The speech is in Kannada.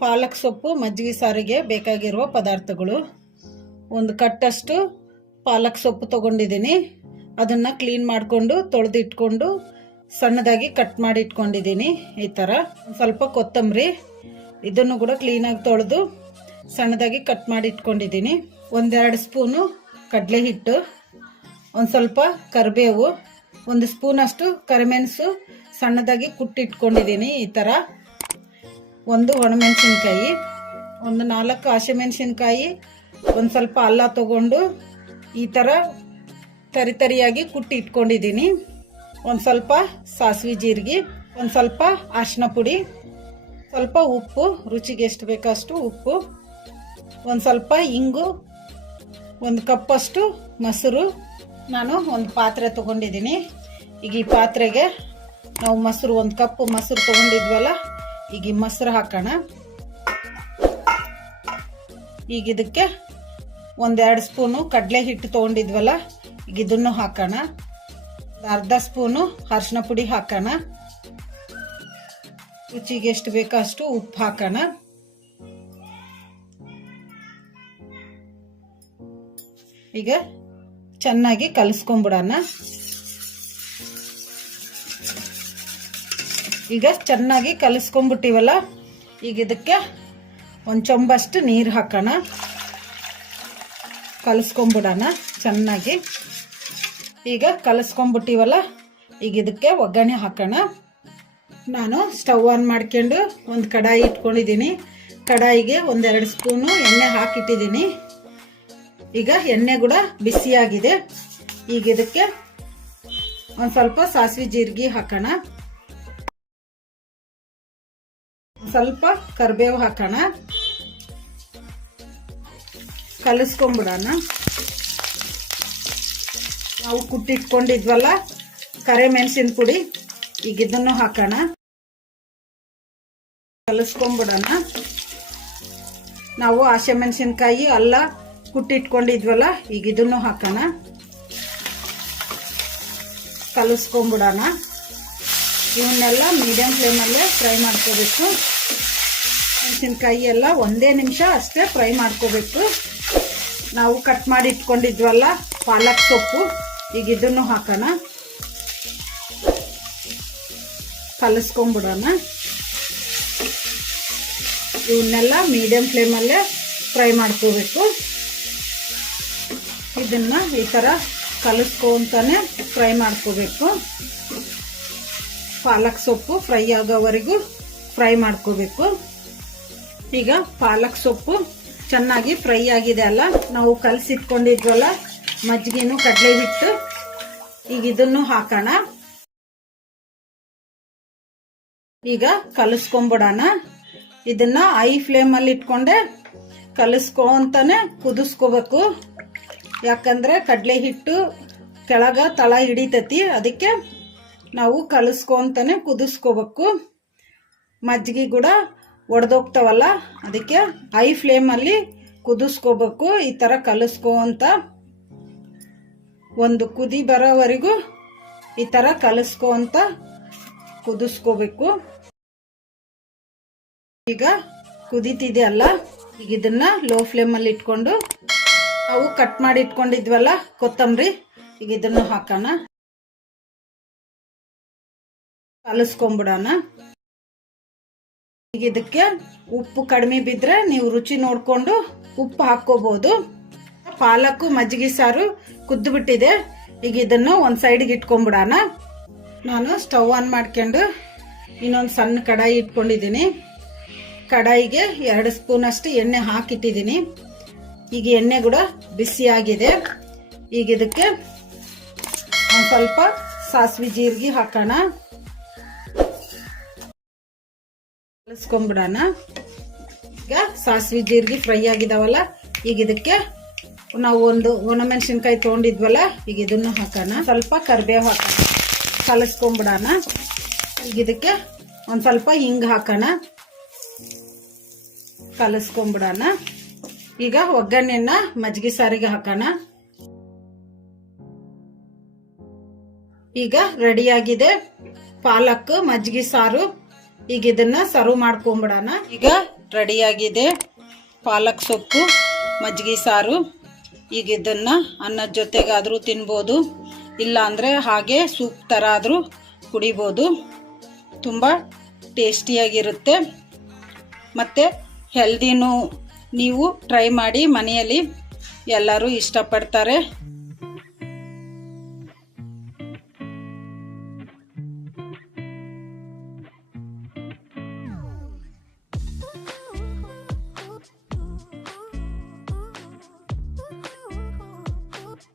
ಪಾಲಕ್ ಸೊಪ್ಪು ಮಜ್ಜಿಗೆ ಸಾರಿಗೆ ಬೇಕಾಗಿರುವ ಪದಾರ್ಥಗಳು ಒಂದು ಕಟ್ಟಷ್ಟು ಪಾಲಕ್ ಸೊಪ್ಪು ತಗೊಂಡಿದ್ದೀನಿ ಅದನ್ನು ಕ್ಲೀನ್ ಮಾಡಿಕೊಂಡು ತೊಳೆದಿಟ್ಕೊಂಡು ಸಣ್ಣದಾಗಿ ಕಟ್ ಮಾಡಿ ಇಟ್ಕೊಂಡಿದ್ದೀನಿ ಈ ಥರ ಸ್ವಲ್ಪ ಕೊತ್ತಂಬರಿ ಇದನ್ನು ಕೂಡ ಕ್ಲೀನಾಗಿ ತೊಳೆದು ಸಣ್ಣದಾಗಿ ಕಟ್ ಮಾಡಿ ಇಟ್ಕೊಂಡಿದ್ದೀನಿ ಒಂದೆರಡು ಸ್ಪೂನು ಕಡಲೆ ಹಿಟ್ಟು ಒಂದು ಸ್ವಲ್ಪ ಕರಿಬೇವು ಒಂದು ಸ್ಪೂನಷ್ಟು ಕರಿಮೆಣಸು ಸಣ್ಣದಾಗಿ ಕುಟ್ಟಿಟ್ಕೊಂಡಿದ್ದೀನಿ ಈ ಥರ ಒಂದು ಒಣಮೆಣಸಿನ್ಕಾಯಿ ಒಂದು ನಾಲ್ಕು ಹಸಿಮೆಣಸಿನ್ಕಾಯಿ ಒಂದು ಸ್ವಲ್ಪ ಅಲ್ಲ ತಗೊಂಡು ಈ ಥರ ತರಿ ತರಿಯಾಗಿ ಕುಟ್ಟಿ ಇಟ್ಕೊಂಡಿದ್ದೀನಿ ಒಂದು ಸ್ವಲ್ಪ ಸಾಸಿವೆ ಜೀರಿಗೆ ಒಂದು ಸ್ವಲ್ಪ ಅರಿಶಿನ ಪುಡಿ ಸ್ವಲ್ಪ ಉಪ್ಪು ರುಚಿಗೆ ಎಷ್ಟು ಬೇಕಷ್ಟು ಉಪ್ಪು ಒಂದು ಸ್ವಲ್ಪ ಇಂಗು ಒಂದು ಕಪ್ಪಷ್ಟು ಮೊಸರು ನಾನು ಒಂದು ಪಾತ್ರೆ ತೊಗೊಂಡಿದ್ದೀನಿ ಈಗ ಈ ಪಾತ್ರೆಗೆ ನಾವು ಮೊಸರು ಒಂದು ಕಪ್ಪು ಮೊಸರು ತೊಗೊಂಡಿದ್ವಲ್ಲ ಈಗ ಈ ಮೊಸರು ಹಾಕೋಣ ಈಗ ಇದಕ್ಕೆ ಒಂದೆರಡು ಸ್ಪೂನು ಕಡಲೆ ಹಿಟ್ಟು ತೊಗೊಂಡಿದ್ವಲ್ಲ ಈಗ ಇದನ್ನು ಹಾಕೋಣ ಅರ್ಧ ಸ್ಪೂನು ಅರ್ಶಿನ ಪುಡಿ ಹಾಕೋಣ ರುಚಿಗೆ ಎಷ್ಟು ಬೇಕೋ ಅಷ್ಟು ಉಪ್ಪು ಹಾಕೋಣ ಈಗ ಚೆನ್ನಾಗಿ ಕಲಸ್ಕೊಂಬಿಡೋಣ ಈಗ ಚೆನ್ನಾಗಿ ಕಲಿಸ್ಕೊಂಬಿಟ್ಟಿವಲ್ಲ ಈಗ ಇದಕ್ಕೆ ಒಂದು ಚೊಂಬಷ್ಟು ನೀರು ಹಾಕೋಣ ಕಲಸ್ಕೊಂಬಿಡೋಣ ಚೆನ್ನಾಗಿ ಈಗ ಕಲಿಸ್ಕೊಂಬಿಟ್ಟಿವಲ್ಲ ಈಗ ಇದಕ್ಕೆ ಒಗ್ಗರಣೆ ಹಾಕೋಣ ನಾನು ಸ್ಟವ್ ಆನ್ ಮಾಡ್ಕೊಂಡು ಒಂದು ಕಡಾಯಿ ಇಟ್ಕೊಂಡಿದ್ದೀನಿ ಕಡಾಯಿಗೆ ಒಂದೆರಡು ಸ್ಪೂನು ಎಣ್ಣೆ ಹಾಕಿಟ್ಟಿದ್ದೀನಿ ಈಗ ಎಣ್ಣೆ ಕೂಡ ಬಿಸಿಯಾಗಿದೆ ಈಗ ಇದಕ್ಕೆ ಒಂದು ಸ್ವಲ್ಪ ಸಾಸಿವೆ ಜೀರಿಗೆ ಹಾಕೋಣ ಸ್ವಲ್ಪ ಕರಿಬೇವು ಹಾಕೋಣ ಕಲಿಸ್ಕೊಂಡ್ಬಿಡೋಣ ನಾವು ಕುಟ್ಟಿಟ್ಕೊಂಡಿದ್ವಲ್ಲ ಕರೆ ಮೆಣಸಿನ ಪುಡಿ ಈಗ ಇದನ್ನು ಹಾಕೋಣ ಕಲಿಸ್ಕೊಂಡ್ಬಿಡೋಣ ನಾವು ಹಸಿಮೆಣಸಿನ್ಕಾಯಿ ಅಲ್ಲ ಕುಟ್ಟಿಟ್ಕೊಂಡಿದ್ವಲ್ಲ ಈಗ ಇದನ್ನು ಹಾಕೋಣ ಕಲಿಸ್ಕೊಂಬಿಡೋಣ ಇವನ್ನೆಲ್ಲ ಮೀಡಿಯಂ ಫ್ಲೇಮಲ್ಲೇ ಫ್ರೈ ಮಾಡ್ಕೋಬೇಕು ಮೆಣಸಿನ್ಕಾಯಿ ಎಲ್ಲ ಒಂದೇ ನಿಮಿಷ ಅಷ್ಟೇ ಫ್ರೈ ಮಾಡ್ಕೋಬೇಕು ನಾವು ಕಟ್ ಮಾಡಿ ಇಟ್ಕೊಂಡಿದ್ವಲ್ಲ ಪಾಲಕ್ ಸೊಪ್ಪು ಈಗ ಇದನ್ನು ಹಾಕೋಣ ಕಲಿಸ್ಕೊಂಬಿಡೋಣ ಇವನ್ನೆಲ್ಲ ಮೀಡಿಯಂ ಫ್ಲೇಮಲ್ಲೇ ಫ್ರೈ ಮಾಡ್ಕೋಬೇಕು ಇದನ್ನ ಈ ಥರ ಕಲಿಸ್ಕೊಂತಾನೆ ಫ್ರೈ ಮಾಡ್ಕೋಬೇಕು ಪಾಲಕ್ ಸೊಪ್ಪು ಫ್ರೈ ಆಗೋವರೆಗೂ ಫ್ರೈ ಮಾಡ್ಕೋಬೇಕು ಈಗ ಪಾಲಕ್ ಸೊಪ್ಪು ಚೆನ್ನಾಗಿ ಫ್ರೈ ಆಗಿದೆ ಅಲ್ಲ ನಾವು ಕಲಸಿಟ್ಕೊಂಡಿದ್ವಲ್ಲ ಮಜ್ಜಿಗೆನು ಕಡಲೆ ಹಿಟ್ಟು ಈಗ ಇದನ್ನು ಹಾಕೋಣ ಈಗ ಕಲಿಸ್ಕೊಂಬಿಡೋಣ ಇದನ್ನ ಐ ಫ್ಲೇಮಲ್ಲಿ ಇಟ್ಕೊಂಡೆ ಅಂತಾನೆ ಕುದಿಸ್ಕೋಬೇಕು ಯಾಕಂದ್ರೆ ಕಡಲೆ ಹಿಟ್ಟು ಕೆಳಗೆ ತಳ ಹಿಡಿತತಿ ಅದಕ್ಕೆ ನಾವು ಕಲಿಸ್ಕೊಂತಾನೆ ಕುದಿಸ್ಕೋಬೇಕು ಮಜ್ಜಿಗೆ ಕೂಡ ಒಡೆದೋಗ್ತಾವಲ್ಲ ಅದಕ್ಕೆ ಹೈ ಫ್ಲೇಮಲ್ಲಿ ಕುದಿಸ್ಕೋಬೇಕು ಈ ಥರ ಕಲಿಸ್ಕೊಂತ ಒಂದು ಕುದಿ ಬರೋವರೆಗೂ ಈ ಥರ ಕಲಿಸ್ಕೊಂತ ಕುದಿಸ್ಕೋಬೇಕು ಈಗ ಕುದೀತಿದೆ ಅಲ್ಲ ಈಗ ಇದನ್ನು ಲೋ ಫ್ಲೇಮಲ್ಲಿ ಇಟ್ಕೊಂಡು ನಾವು ಕಟ್ ಮಾಡಿ ಇಟ್ಕೊಂಡಿದ್ವಲ್ಲ ಕೊತ್ತಂಬರಿ ಈಗ ಇದನ್ನು ಹಾಕೋಣ ಕಲಸ್ಕೊಂಬಿಡೋಣ ಈಗ ಇದಕ್ಕೆ ಉಪ್ಪು ಕಡಿಮೆ ಬಿದ್ದರೆ ನೀವು ರುಚಿ ನೋಡಿಕೊಂಡು ಉಪ್ಪು ಹಾಕೋಬಹುದು ಪಾಲಕ್ಕು ಮಜ್ಜಿಗೆ ಸಾರು ಕುದ್ದು ಬಿಟ್ಟಿದೆ ಈಗ ಇದನ್ನು ಒಂದು ಸೈಡಿಗೆ ಇಟ್ಕೊಂಡ್ಬಿಡೋಣ ನಾನು ಸ್ಟವ್ ಆನ್ ಮಾಡ್ಕೊಂಡು ಇನ್ನೊಂದು ಸಣ್ಣ ಕಡಾಯಿ ಇಟ್ಕೊಂಡಿದ್ದೀನಿ ಕಡಾಯಿಗೆ ಎರಡು ಸ್ಪೂನ್ ಅಷ್ಟು ಎಣ್ಣೆ ಹಾಕಿಟ್ಟಿದ್ದೀನಿ ಈಗ ಎಣ್ಣೆ ಕೂಡ ಬಿಸಿಯಾಗಿದೆ ಈಗ ಇದಕ್ಕೆ ಒಂದು ಸ್ವಲ್ಪ ಸಾಸಿವೆ ಜೀರಿಗೆ ಹಾಕೋಣ ಕಲಸ್ಕೊಂಬಿಡೋಣ ಈಗ ಸಾಸಿವೆ ಜೀರಿಗೆ ಫ್ರೈ ಆಗಿದಾವಲ್ಲ ಈಗ ಇದಕ್ಕೆ ನಾವು ಒಂದು ಒಣಮೆಣಸಿನ್ಕಾಯಿ ತೊಗೊಂಡಿದ್ವಲ್ಲ ಈಗ ಇದನ್ನು ಹಾಕೋಣ ಸ್ವಲ್ಪ ಕರಿಬೇವು ಹಾಕೋಣ ಕಲಸ್ಕೊಂಬಿಡೋಣ ಈಗ ಇದಕ್ಕೆ ಒಂದು ಸ್ವಲ್ಪ ಹಿಂಗೆ ಹಾಕೋಣ ಕಲಸ್ಕೊಂಬಿಡೋಣ ಈಗ ಒಗ್ಗರಣೆಯನ್ನ ಮಜ್ಜಿಗೆ ಸಾರಿಗೆ ಹಾಕೋಣ ಈಗ ರೆಡಿಯಾಗಿದೆ ಪಾಲಕ್ ಮಜ್ಜಿಗೆ ಸಾರು ಈಗ ಇದನ್ನ ಸರ್ವ್ ಮಾಡ್ಕೊಂಬಿಡೋಣ ಈಗ ರೆಡಿಯಾಗಿದೆ ಪಾಲಕ್ ಸೊಪ್ಪು ಮಜ್ಜಿಗೆ ಸಾರು ಈಗ ಇದನ್ನ ಅನ್ನದ ಜೊತೆಗಾದ್ರೂ ತಿನ್ಬೋದು ಇಲ್ಲ ಅಂದರೆ ಹಾಗೆ ಸೂಪ್ ತರ ಆದ್ರೂ ಕುಡಿಬೋದು ತುಂಬಾ ಟೇಸ್ಟಿಯಾಗಿರುತ್ತೆ ಮತ್ತೆ ಹೆಲ್ದಿನೂ ನೀವು ಟ್ರೈ ಮಾಡಿ ಮನೆಯಲ್ಲಿ ಎಲ್ಲರೂ ಇಷ್ಟಪಡ್ತಾರೆ